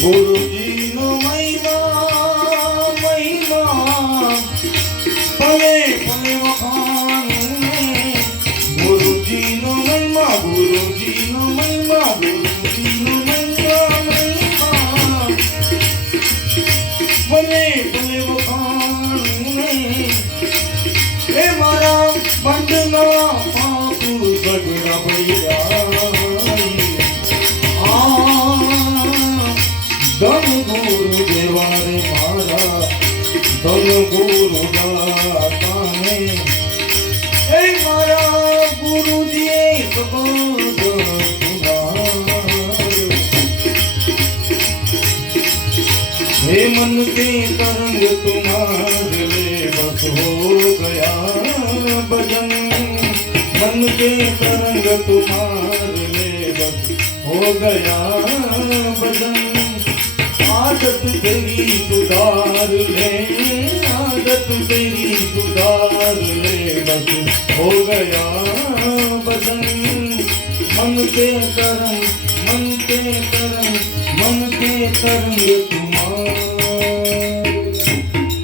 ગુરુજીનો મહિમા મહિમા ભલે ભલે વખાણું ને ગુરુજીનો મહિમા ગુરુજીનો મહિમા ગુરુજીનો મહિમા મહિમા ભલે ભલે વખાણું ને એ મારા બંધના પાપુ સગડા ભૈયા ધન ગુરુ દેવારે મારા ધન ગુરુ દાતાને એ મારા ગુરુજીએ સબોધ हे मन के तरंग तुम्हारे बस हो गया भजन मन के तरंग तुम्हारे बस हो गया भजन आदत तेरी सुधार ले आदत तेरी सुधार ले बस हो गया भजन मन के तरंग मन के तरंग मन के तरंग तुम्हारे